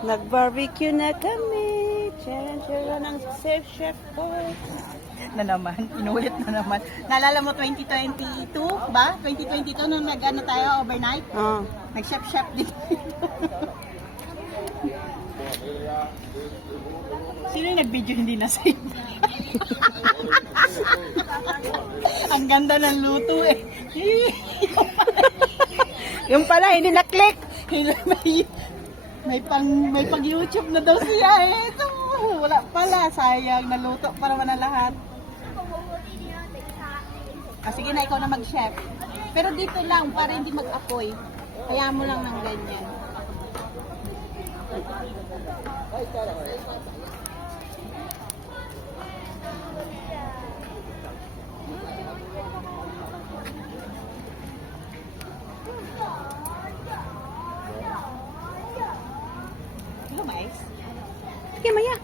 Nag-barbecue na kami. Charan-charan ang safe chef ko. Na naman, inulit na naman. Naalala mo 2022 ba? 2022 nung nag-ano tayo overnight? Oh. Nag-chef-chef din. Sino yung nag-video hindi na save? Ang ganda ng luto eh. Yung pala, hindi na-click. may pag YouTube na daw siya eh. Ito, wala pala. Sayang, naluto para naman ang lahat. Sige na, ikaw na mag-chef. Pero dito lang, para hindi mag-apoy. Kaya mo lang ng ganyan. Hello, mais. Sige, maya.